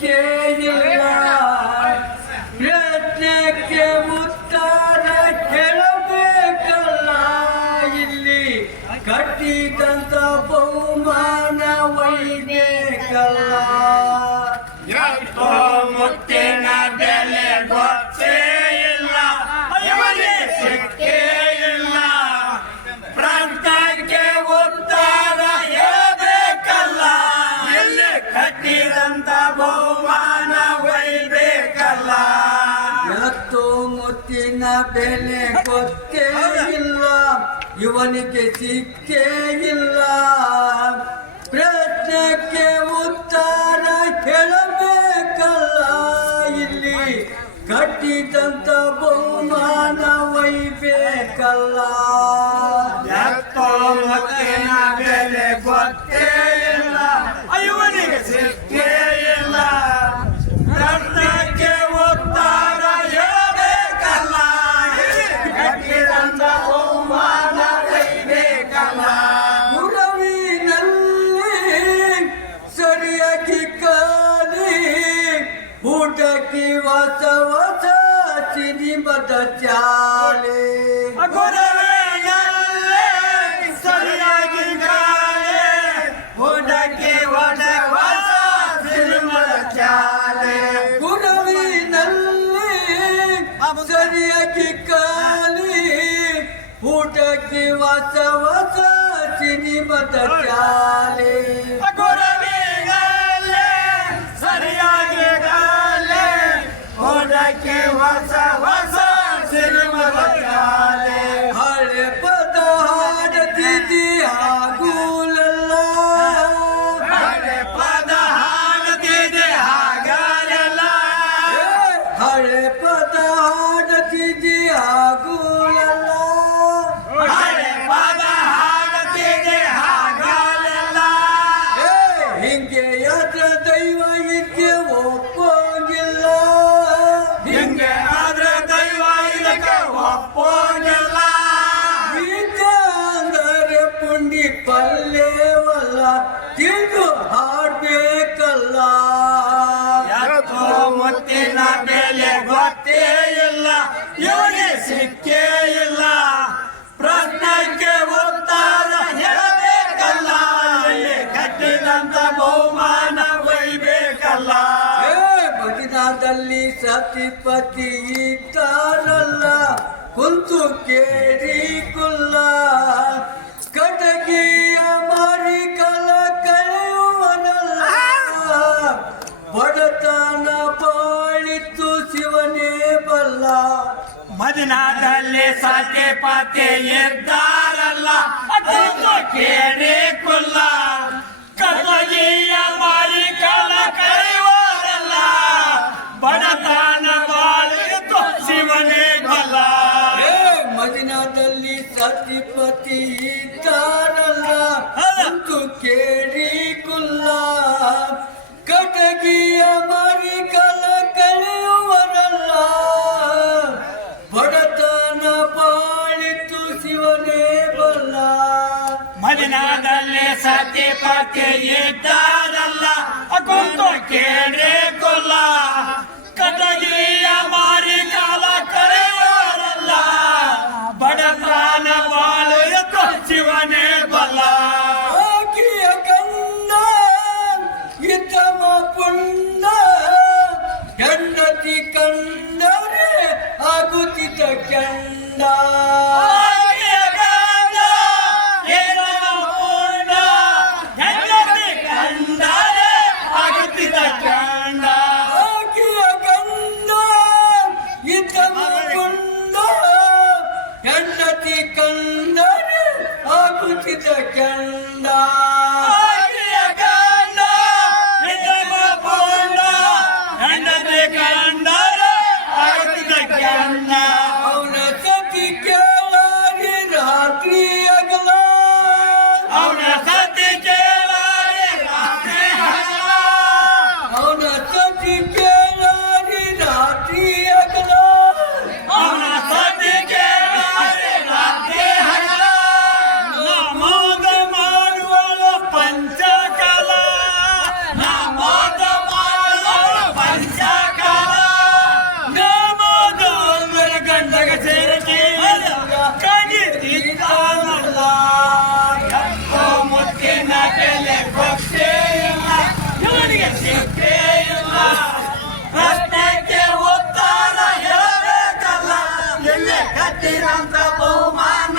care. ಜೀವನಕ್ಕೆ ಸಿಕ್ಕೇ ಇಲ್ಲ. ಪ್ರಶ್ನಕ್ಕೆ ಉತ್ತರ ಕೇಳಬೇಕಲ್ಲ ಇಲ್ಲಿ ಕಟ್ಟಿದಂತ ಬಹುಮಾನ ವೈಬೇಕಲ್ಲ Thank you. ಇವತ್ತಿನ ಬೆಲೆ ಗೊತ್ತೇ ಇಲ್ಲ ಇವನಿ ಸಿಕ್ಕೇ ಇಲ್ಲ. ಪ್ರಶ್ನೆಗೆ ಉತ್ತರ ಹೇಳಬೇಕಲ್ಲ ಕಟ್ಟಿದಂತ ಬಹುಮಾನ ಒಯ್ಬೇಕಲ್ಲ. ಬಗಿನಾದಲ್ಲಿ ಸತಿಪತಿ ಇದ್ದಾರಲ್ಲ ಕುಂತು ಕೇಳಿ. ಪತೆ ಪಾತೆ ಎದ್ದಾರಲ್ಲ ಕೇಳಿ ಕೊಲ್ಲ. ಸಾತೆ ಪಾತೆ ಇದ್ದಾರಲ್ಲ ಕುಂತು ಕೇಳ್ರೆ ಕೊಲ್ಲ. ಕದಗಿಯ ಮಾರಿ ಕಾಲ ಕರೆಯೋರಲ್ಲ, ಬಡ ಪ್ರಾಣ ಬಾಳು ಶಿವನೇ ಬಲ್ಲ. ಆಕಿಯ ಕನ್ನ ಇತಮ ಪುಣ್ಣ ಹೆಂಡತಿ ಕಂಡರೆ ಆಗುತ್ತಿದ್ದ ಕೆಂಡ. खातिर आमचा बहुमान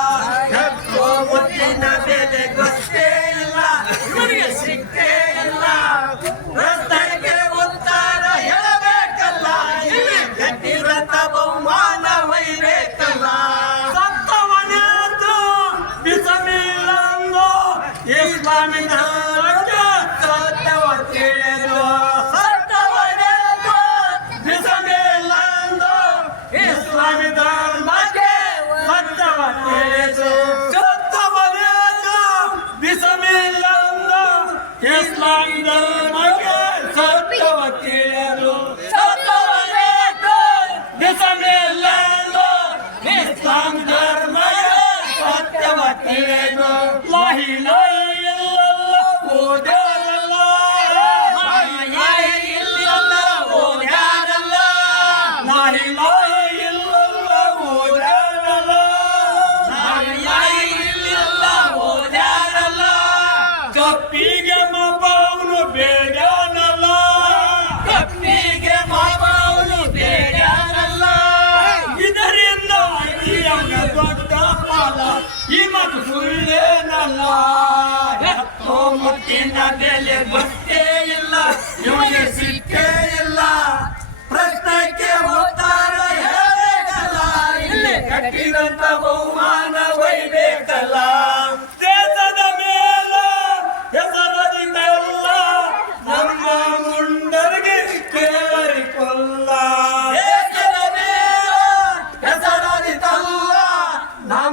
Lord. ಕಪ್ಪಿಗೆ ಮಬ್ಬವನು ಬೇಡನಲ್ಲ ಕಪ್ಪಿಗೆ ಮಬ್ಬವನು ಬೇಡನಲ್ಲ ಇದರಿಂದ ಅಡಿಯವನ ದೊಡ್ಡ ಪಾಲ ಈ ಮತ್ತು ಸುಳ್ಳೇನಲ್ಲ ಮುತ್ತಿನ ಬೆಲೆ ಗೊತ್ತೇ ಇಲ್ಲ. ಇವನಿಗೆ ಸಿಕ್ಕೇ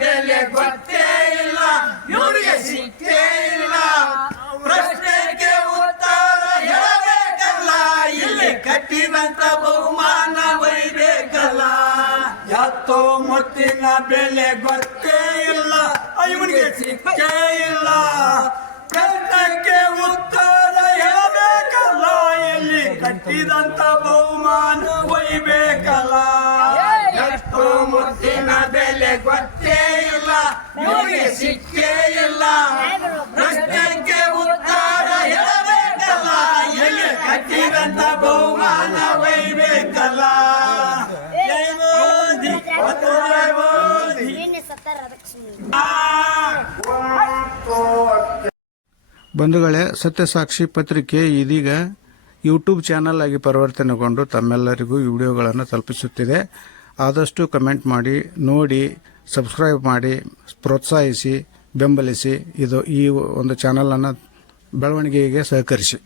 ಬೆಲೆ ಗೊತ್ತೇ ಇಲ್ಲ, ಇವರಿಗೆ ಸಿಕ್ಕೇ ಇಲ್ಲ. ಪ್ರಶ್ನೆಗೆ ಉತ್ತರ ಹೇಳಬೇಕಲ್ಲ, ಇಲ್ಲಿ ಕಟ್ಟಿದಂತ ಬಹುಮಾನ ಒಯ್ಬೇಕಲ್ಲ ಯಾತೋ ಮುತ್ತಿನ ಬೆಲೆ ಗೊತ್ತೇ ಇಲ್ಲ, ಇವರಿಗೆ ಸಿಕ್ಕೇ ಇಲ್ಲ. ಕಷ್ಟಕ್ಕೆ ಉತ್ತರ ಹೇಳಬೇಕಲ್ಲ, ಇಲ್ಲಿ ಕಟ್ಟಿದಂತ ಬಹುಮಾನ ಒಯ್ಬೇಕಲ್ಲ. ಎಷ್ಟೋ ಮುತ್ತಿನ ಬೆಲೆ ಗೊತ್ತೇ ಇಲ್ಲ ನೋಡಿ ಸಿಕ್ಕೇ ಇಲ್ಲ. ಪ್ರಶ್ನೆಗೆ ಉತ್ತರ ಹೇಳಬೇಕಲ್ಲ ಎಲ್ಲಿ ಕಟ್ಟಿದಂತ ಬಹುಮಾನ ಒಯ್ಬೇಕಲ್ಲ. ಬಂಧುಗಳೇ ಸತ್ಯಸಾಕ್ಷಿ ಪತ್ರಿಕೆ ಇದೀಗ ಯೂಟ್ಯೂಬ್ ಚಾನಲ್ ಆಗಿ ಪರಿವರ್ತನೆಗೊಂಡು ತಮ್ಮೆಲ್ಲರಿಗೂ ವಿಡಿಯೋಗಳನ್ನು ತಲುಪಿಸುತ್ತಿದೆ. ಆದಷ್ಟು ಕಮೆಂಟ್ ಮಾಡಿ ನೋಡಿ ಸಬ್ಸ್ಕ್ರೈಬ್ ಮಾಡಿ ಪ್ರೋತ್ಸಾಹಿಸಿ ಬೆಂಬಲಿಸಿ ಇದು ಈ ಒಂದು ಚಾನಲನ್ನು ಬೆಳವಣಿಗೆಗೆ ಸಹಕರಿಸಿ.